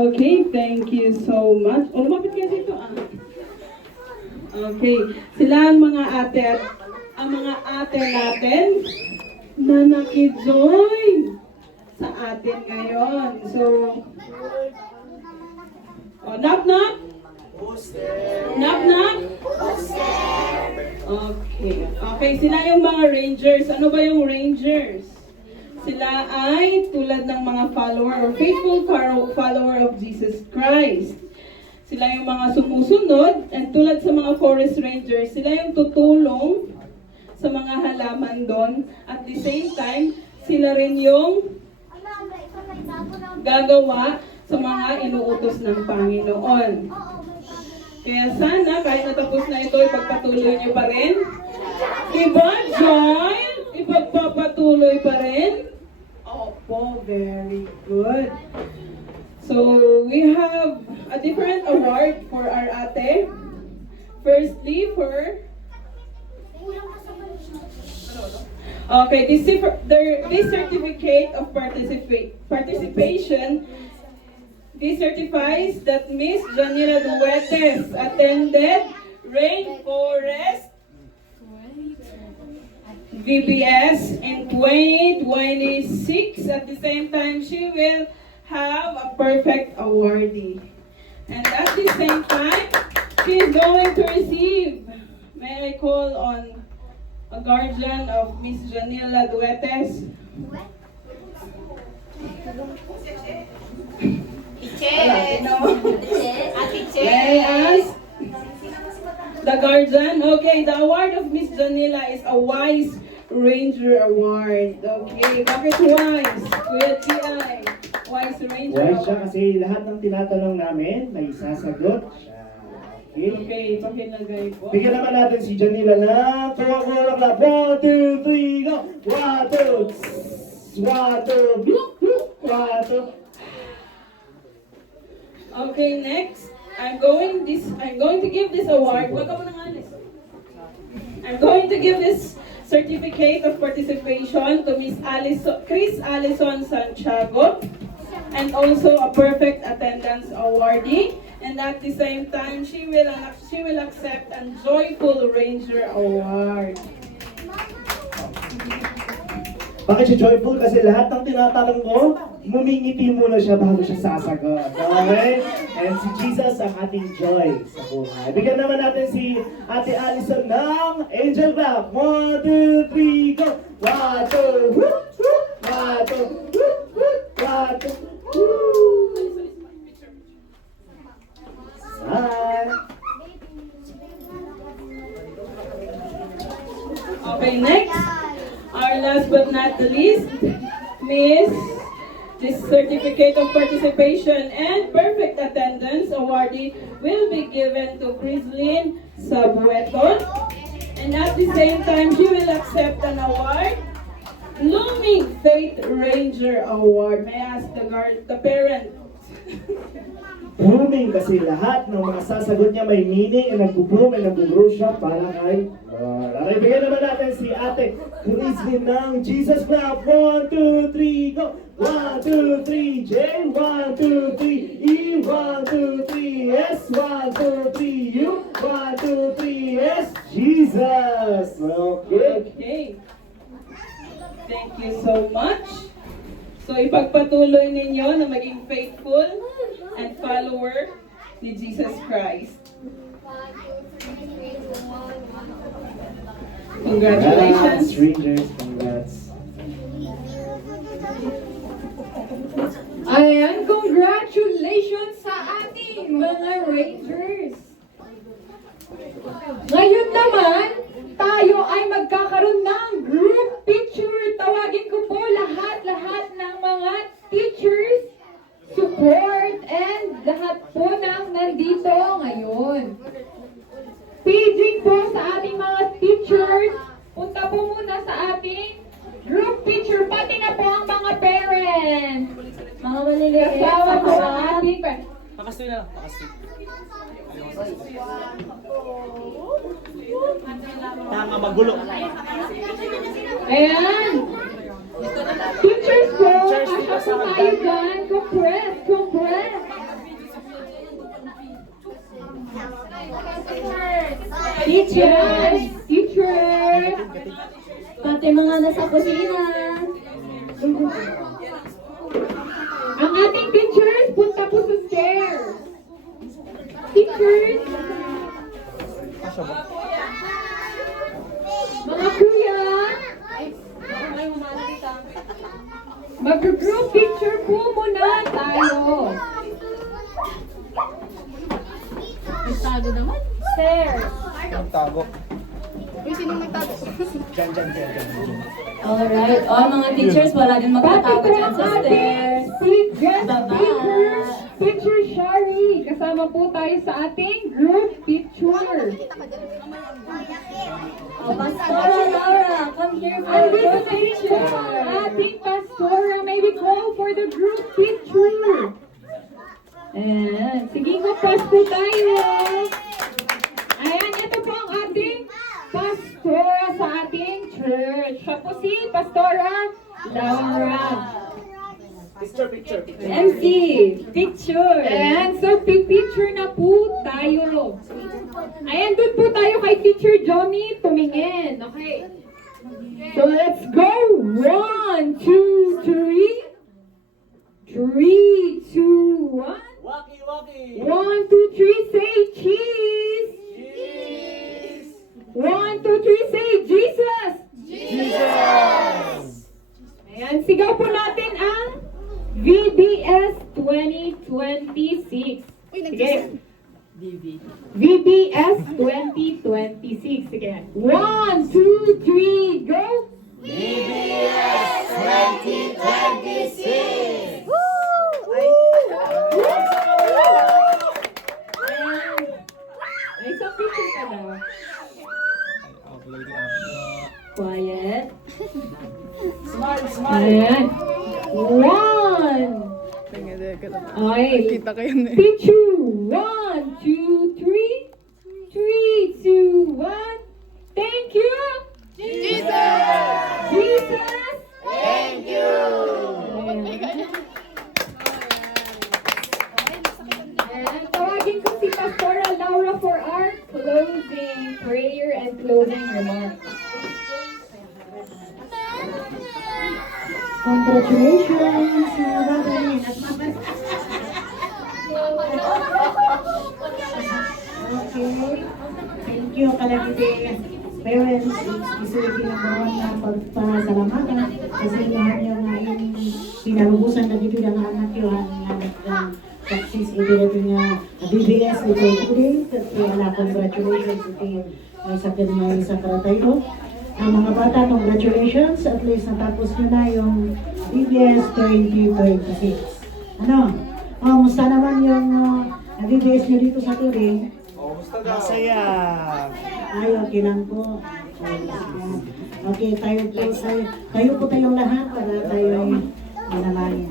Okay, thank you so much. O, lumapit kayo dito. Okay, sila ang mga ate at ang mga ate natin na nakijoin sa atin ngayon. So, knock knock? Knock knock? Okay. Okay, sila yung mga rangers. Ano ba yung rangers? Sila ay tulad ng mga follower or faithful follower of Jesus Christ. Sila yung mga sumusunod, and tulad sa mga forest rangers, sila yung tutulong sa mga halaman doon. At the same time, sila rin yung gagawa sa mga inuutos ng Panginoon. Kaya sana, kahit natapos na ito, ipagpatuloy niyo pa rin. Diba, Joy? Ipagpapatuloy pa rin? Opo, very good. So, we have a different award for our ate. Firstly, for... Okay, this certificate of participation, this certifies that Miss Janila Duetes attended Rainforest VBS in 2026. At the same time, she will have a perfect awardee. And at the same time, she is going to receive, may I call on a guardian of Miss Janila Duetes? May I ask the guardian? Okay, the award of Miss Janila is a Wise Ranger Award. Okay, bakit wise? Kuya T.I. Wise Ranger Wise siya Award. kasi lahat ng tinatanong namin, may sasagot siya. Okay? Okay, pakinagay po. Bigyan naman natin si Janila na tuwag-tuwag na 1, 2, 3, go! 1, 2, 1, 2, 1, 2. Okay, next. I'm going to give this award. Wag ka mo nang alis. I'm going to give this certificate of participation to Miss Chris Alison Santiago, and also a perfect attendance awardee. And at the same time, she will accept a Joyful Ranger Award. Bakit siya joyful? Kasi lahat ng tinatanong ko, mumingiti muna siya bago siya sasagot. Okay? And si Jesus ang ating joy sa buhay. Bigyan naman natin si Ate Alison ng Angel Clap. 1, 2, 3, go! 1, 2, whoop, whoop! 1, 2, whoop, whoop! 1, 2, whoop! Bye! Okay, next. Our last but not the least, Miss, this certificate of participation and perfect attendance awardee will be given to Crislin Sabueton. And at the same time, she will accept an award, Blooming Faith Ranger Award. May I ask the parent? Blooming kasi lahat ng mga sasagot niya may meaning and nag-bloom and nag-grow siya para kay Lord. Okay, bigyan naman natin si Ate Crislin ng Jesus Clap. 1, 2, 3, go! 1, 2, 3, J! 1, 2, 3, E! 1, 2, 3, S! 1, 2, 3, U! 1, 2, 3, S! Jesus! Okay. Okay. Thank you so much. So ipagpatuloy ninyo na maging faithful and follower ni Jesus Christ. Congratulations. Rangers, congrats. Ayan, congratulations sa ating mga Rangers! Ngayon naman, tayo ay magkakaroon ng group picture. Tawagin ko po lahat ng mga teachers, support, and lahat po ng nandito ngayon. Paging po sa ating mga teachers, punta po muna sa ating group picture, pati na po ang mga parents. Mga maliliit. Kasama po ang ating parents. Pakastoy na lang, pakastoy. Tama, magulo. Ayan. Teachers po, kasya po tayo dyan. Compress. Yes, teacher. Pati mga nasa kusina. Ang ating teachers, punta po sa stairs. Teachers. Mga kuya. Mag-group picture po muna tayo. Tago naman. Stairs. Tago. Alright. Oh, mga teachers, wala din Pati magtatago po dyan ang sa stairs. ating guest Baba. speaker, Teacher Shari. Kasama po tayo sa ating group picture. Oh, Pastora Laura, come here for the Andito group na rin po picture. ang ating pastora. May we call for the group picture. Ayan. Sige, mag-pass po tayo. Ayan, ito po ang ating pastora sa ating church. Siya po si Pastora Laura. MC, picture. Ayan, so picture na po tayo. Ayan, doon po tayo kay Teacher Johnny tumingin. Okay. So let's go. 1, 2, 3. 3, 2, 1. Waki, waki. 1, 2, 3, say cheese. 1, 2, 3, say Jesus. Ayan, sigaw po natin ang VBS 2026. Sige. VBS 2026. Sige. 1, 2, 3, go! Ayan. Ay, sa picture ka daw. Quiet. Ayan. 1. Ay. Kita kayo na Picture. 1, 2, 3. 3, 2, 1. Thank you. Jesus. Jesus. Thank you. And tawagin ko si Pastora Laura for our closing prayer and closing remarks. Congratulations, Okay. Thank you, kalagiti parents. Isulipin ang bawang na pagpasalamatan kasi lahat yung pinalubusan na dito ng anak yun ang success ito nga BBS ito today. Kaya congratulations ito sa kanila sa karatayo. Ang mga bata, congratulations. At least natapos nyo na yung BBS 2026. Ano? Musta naman yung BBS nyo dito sa Turing? Masaya. Ay, okay lang po. Okay, tayo po tayong lahat para tayo ay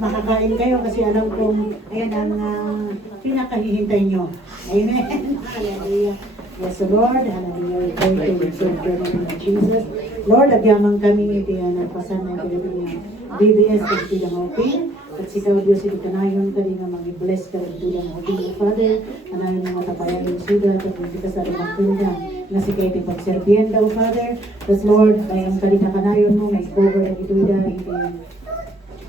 makakain kayo kasi alam kong ayan ang pinakahihintay nyo. Amen. Hallelujah. Yes, Lord, hallelujah. We pray to you in the name of Jesus. Lord, agyaman kami iti nagpasan ng kanilang BBS at iti ng open. At sikaw, Diyos, iti kanayon ka rin nga mag-bless ka rin iti ng open. Father, kanayon ng matapayan ng sugat at hindi ka sa rimang tunda na si kayo iti pagserbiyan daw, Father. But Lord, kayang ka rin na kanayon mo, may cover na ito iti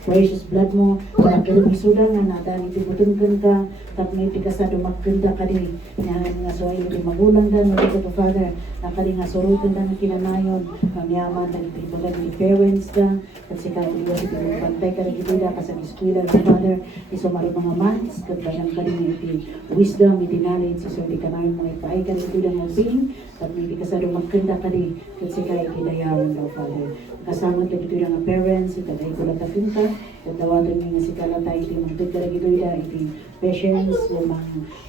precious blood mo, para kalubisudan nga nadali tibutunkan ka, kat may tikasado magkanda ka rin, nga suway iti magulang dan, ito to Father, nakali nga surutan dan kinanayon, kamyaman, dan itibulan ni parents ka, kat sikaw iti bantay ka rin ito da, kasang eskwila ka Father, isumaro mga mans, kat bayang ka rin iti wisdom, iti knowledge, so iti kanayon mo ipaay ka rin ito da ng being, kat may tikasado magkanda ka rin, kat sikaw iti dayawan daw Father. Kasama ito dito ng parents, ito dahil ko latapin ka, tatawagan niya nga si Kalata, iti mangtod ka rin ito iti patience, yung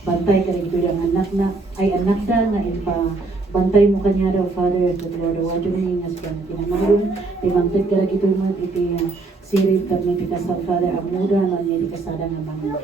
bantay ka rin ito yung anak na, ay anak na, nga ipa bantay mo kanya daw, Father, at Lord, awadyo niya nga siya, pinamayon, iti mangtod ka rin ito yung iti sirit, kat may tikasal, Father, ang muda, na niya iti kasada nga mga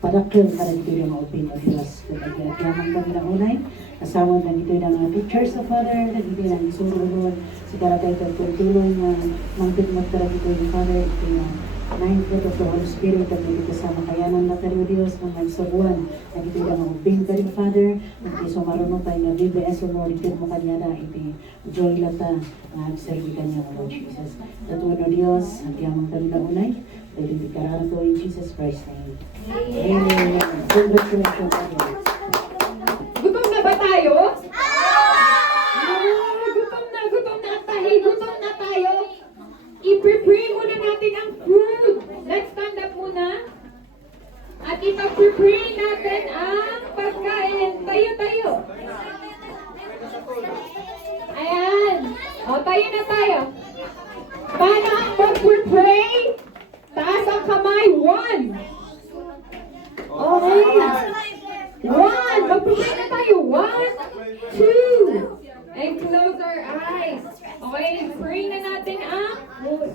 padakil para dito yung maupin o Diyos. Kagagyaman kami na unay, kasama na dito ng teachers of Father, na dito ng isurulun, sigara tayo tulong na mangtitmot para dito yung Father, ito yung nine fruit of the Holy Spirit, at dito kasama kayanan na tayo Diyos, ng magsabuan, na dito yung maupin ka rin Father, at dito sumarunong tayo na BBS o Lord, ito mo kanya na, ito joy lata, na serve ka niya, Lord Jesus. Tatuwa na Diyos, ang kiyamang kami na unay, dahil hindi karara to in Jesus Christ's name. Amen. Congratulations, Father. Gutom na ba tayo? Gutom na tayo. Gutom na tayo. I-prepare muna natin ang food. Let's stand up muna. At ipag-prepare natin ang pagkain. Tayo. Ayan. O, tayo na tayo. Paano ang mag-prepare? Taas ang kamay. 1. Okay. 1. Mag-prepare na tayo. 1, 2. And close our eyes. Okay, pray na natin ang mood.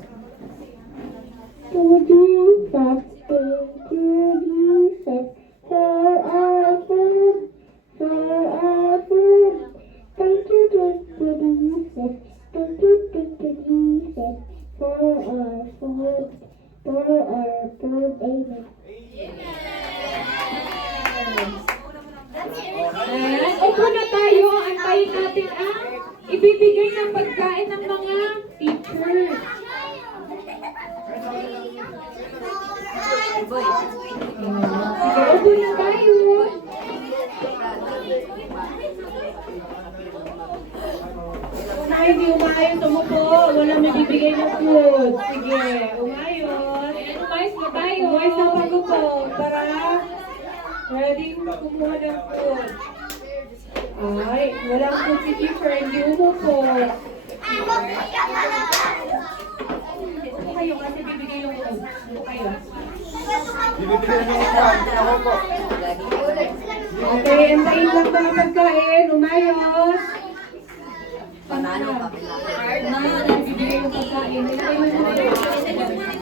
To Jesus, thank you, Jesus, for our food, Thank you, Jesus, thank you, Jesus, for our food, Amen. Ayan, upo na tayo. Antayin natin ang ibibigay ng pagkain ng mga teachers. Sige, upo na tayo. Hindi umayos, umupo. Wala may bibigay ng food. Sige, umayos. Ayan, umayos na tayo. Umayos na pag-upo para ready kumuha ng food. Ay, walang food si teacher, hindi umupo. Upo kayo kasi bibigay yung food. Upo kayo. Bibigyan niyo yung pan. Ako po. Okay, antayin lang mga pagkain. Umayos. Panalo pa. Bibigay yung pagkain. Antayin mo muna.